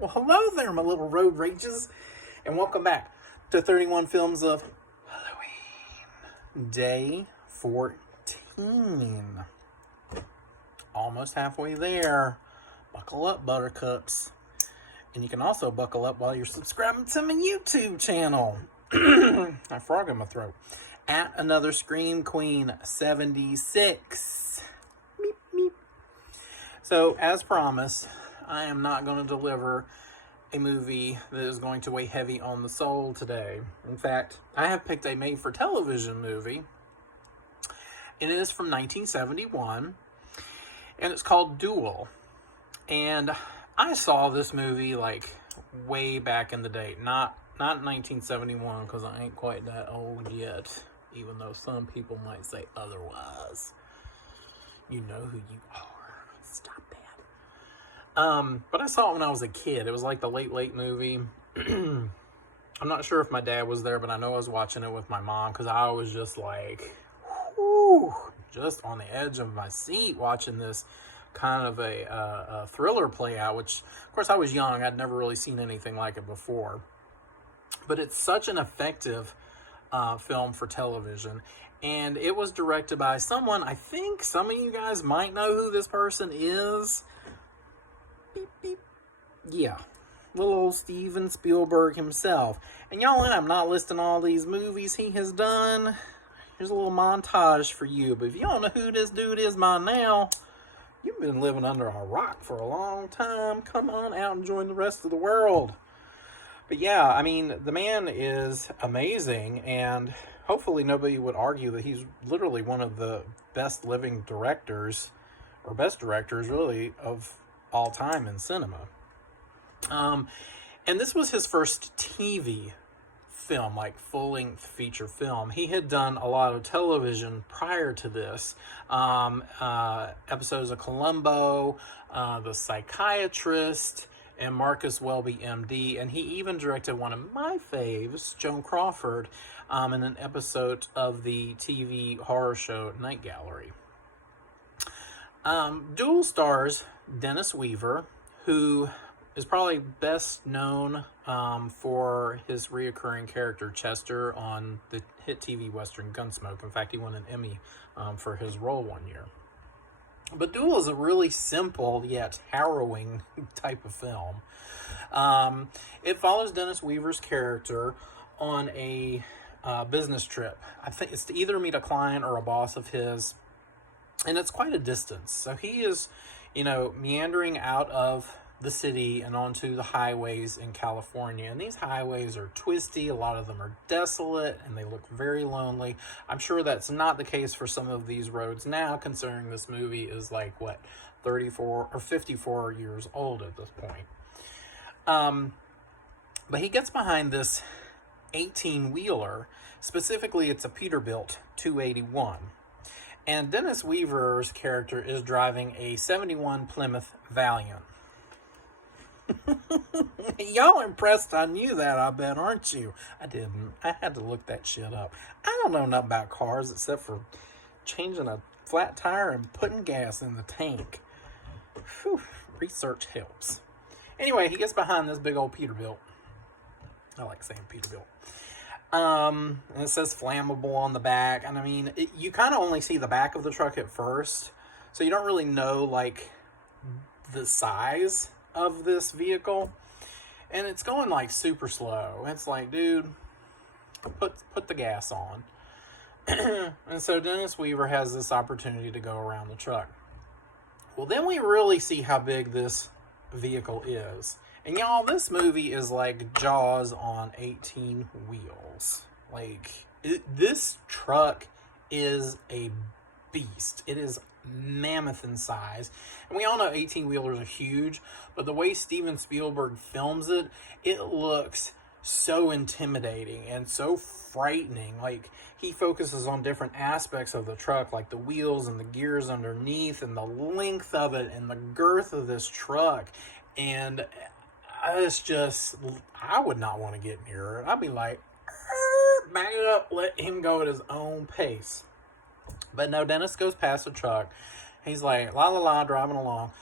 Well, hello there, my little road rages, and welcome back to 31 Films of Halloween, day 14. Almost halfway there. Buckle up, buttercups. And you can also buckle up while you're subscribing to my YouTube channel. I frog in my throat. At Another Scream Queen 76. Meep, meep. So, as promised, I am not going to deliver a movie that is going to weigh heavy on the soul today. In fact, I have picked a made-for-television movie. It is from 1971, and it's called Duel. And I saw this movie like way back in the day, not 1971, because I ain't quite that old yet, even though some people might say otherwise. You know who you are. Stop that. But I saw it when I was a kid. It was like the late movie. I'm not sure if my dad was there, but I know I was watching it with my mom, because I was just like, whoo, just on the edge of my seat watching this kind of a thriller play out, which, of course, I was young. I'd never really seen anything like it before. But it's such an effective film for television. And it was directed by someone, I think some of you guys might know who this person is. Beep, beep. Yeah, little old Steven Spielberg himself. And y'all, I'm not listing all these movies he has done. Here's a little montage for you. But if you don't know who this dude is by now, you've been living under a rock for a long time. Come on out and join the rest of the world. But yeah, I mean, the man is amazing, and hopefully nobody would argue that he's literally one of the best living directors, or best directors, really, of all time in cinema. And this was his first TV film, like full-length feature film. He had done a lot of television prior to this. Episodes of Columbo, The Psychiatrist, and Marcus Welby, MD. And he even directed one of my faves, Joan Crawford, in an episode of the TV horror show Night Gallery. Duel stars Dennis Weaver, who is probably best known for his reoccurring character Chester on the hit TV Western Gunsmoke. In fact, he won an Emmy for his role one year. But Duel is a really simple yet harrowing type of film. It follows Dennis Weaver's character on a business trip. I think it's to either meet a client or a boss of his, and it's quite a distance. So he is, meandering out of the city and onto the highways in California. And these highways are twisty. A lot of them are desolate, and they look very lonely. I'm sure that's not the case for some of these roads now, considering this movie is 34 or 54 years old at this point. But he gets behind this 18-wheeler. Specifically, it's a Peterbilt 281. And Dennis Weaver's character is driving a 71 Plymouth Valiant. Y'all impressed I knew that, I bet, aren't you? I didn't. I had to look that shit up. I don't know nothing about cars except for changing a flat tire and putting gas in the tank. Whew, research helps. Anyway, he gets behind this big old Peterbilt. I like saying Peterbilt. And it says flammable on the back. And I mean, you kind of only see the back of the truck at first, so you don't really know, the size of this vehicle. And it's going, super slow. It's like, dude, put the gas on. And so Dennis Weaver has this opportunity to go around the truck. Well, then we really see how big this vehicle is. And y'all, this movie is like Jaws on 18 wheels. This truck is a beast. It is mammoth in size. And we all know 18-wheelers are huge, but the way Steven Spielberg films it, it looks so intimidating and so frightening. He focuses on different aspects of the truck, like the wheels and the gears underneath and the length of it and the girth of this truck. And it's just, I would not want to get near it. I'd be like, back it up, let him go at his own pace. But no, Dennis goes past the truck. He's like, la la la, driving along.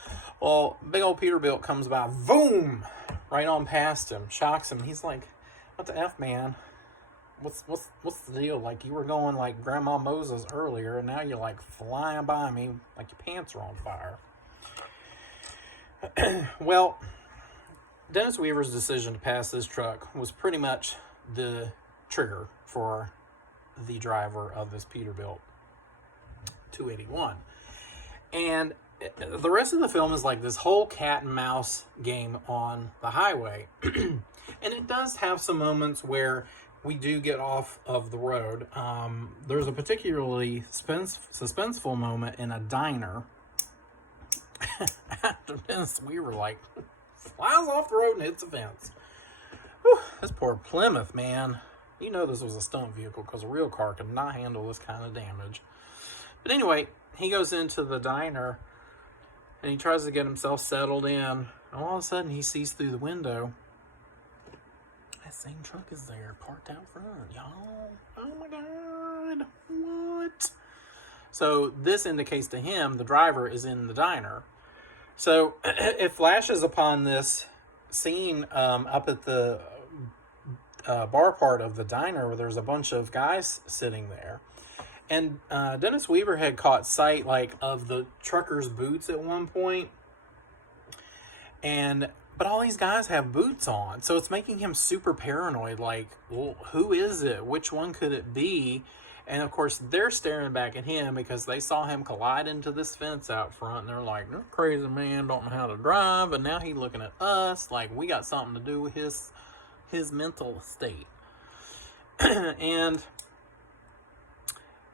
Well, big old Peterbilt comes by, boom, right on past him, shocks him. He's like, "What the F, man? What's the deal? Like, you were going like Grandma Moses earlier, and now you're like flying by me like your pants are on fire." Well, Dennis Weaver's decision to pass this truck was pretty much the trigger for the driver of this Peterbilt 281. And the rest of the film is like this whole cat and mouse game on the highway. And it does have some moments where we do get off of the road. There's a particularly suspenseful moment in a diner after Dennis Weaver like flies off the road and hits a fence. Whew, this poor Plymouth, man. You know this was a stunt vehicle because a real car could not handle this kind of damage. But anyway, he goes into the diner and he tries to get himself settled in. And all of a sudden, he sees through the window that same truck is there, parked out front, y'all. Oh my God, what? So this indicates to him the driver is in the diner. So it flashes upon this scene up at the bar part of the diner where there's a bunch of guys sitting there. And Dennis Weaver had caught sight like of the trucker's boots at one point. But all these guys have boots on. So it's making him super paranoid. Like, well, who is it? Which one could it be? And of course, they're staring back at him because they saw him collide into this fence out front. And they're like, "This crazy man don't know how to drive." And now he's looking at us like we got something to do with his mental state. And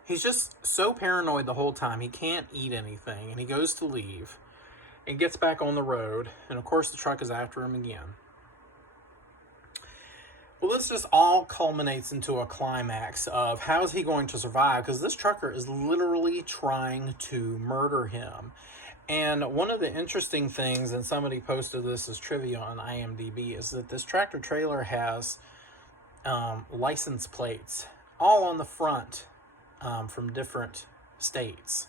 he's just so paranoid the whole time. He can't eat anything. And he goes to leave and gets back on the road. And of course, the truck is after him again. Well, this just all culminates into a climax of how is he going to survive? Because this trucker is literally trying to murder him. And one of the interesting things, and somebody posted this as trivia on IMDb, is that this tractor trailer has license plates all on the front from different states,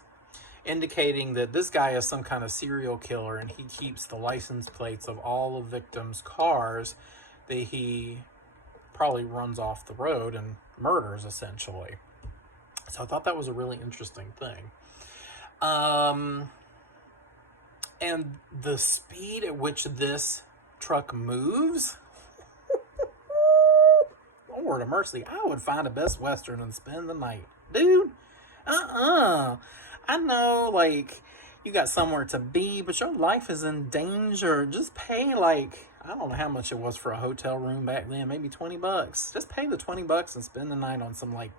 indicating that this guy is some kind of serial killer and he keeps the license plates of all the victims' cars that he probably runs off the road and murders, essentially. So I thought that was a really interesting thing. And the speed at which this truck moves, Lord of mercy, I would find a Best Western and spend the night. Dude, I know, like, you got somewhere to be, but your life is in danger. Just pay, like, I don't know how much it was for a hotel room back then, maybe $20. Just pay the $20 and spend the night on some, like,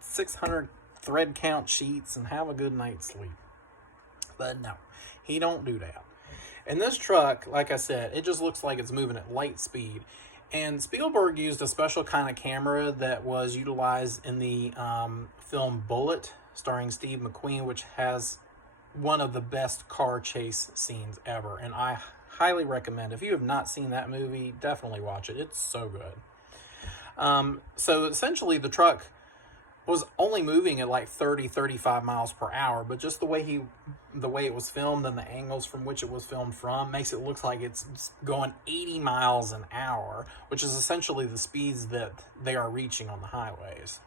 600 thread count sheets and have a good night's sleep. But no, he don't do that. And this truck, like I said, it just looks like it's moving at light speed. And Spielberg used a special kind of camera that was utilized in the film Bullet, starring Steve McQueen, which has one of the best car chase scenes ever. And I highly recommend, if you have not seen that movie, definitely watch it. It's so good. So essentially the truck was only moving at like 30-35 miles per hour, but just the way it was filmed and the angles from which it was filmed from makes it look like it's going 80 miles an hour, which is essentially the speeds that they are reaching on the highways.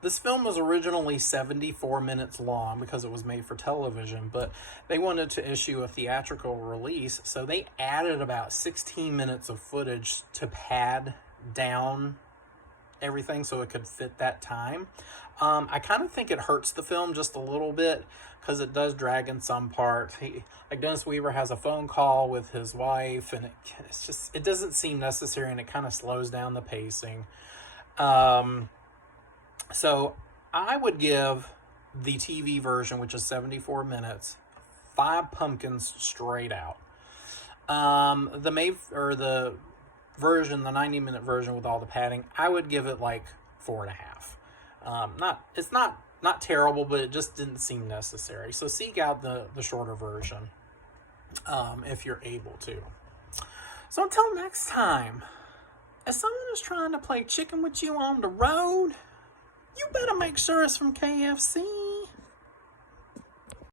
This film was originally 74 minutes long because it was made for television, but they wanted to issue a theatrical release, so they added about 16 minutes of footage to pad down everything so it could fit that time. I kind of think it hurts the film just a little bit because it does drag in some parts. Like Dennis Weaver has a phone call with his wife, and it doesn't seem necessary, and it kind of slows down the pacing. So I would give the TV version, which is 74 minutes, 5 pumpkins straight out. The version, the 90-minute version with all the padding, I would give it like 4.5. It's not terrible, but it just didn't seem necessary. So seek out the shorter version if you're able to. So until next time, if someone is trying to play chicken with you on the road, you better make sure it's from KFC.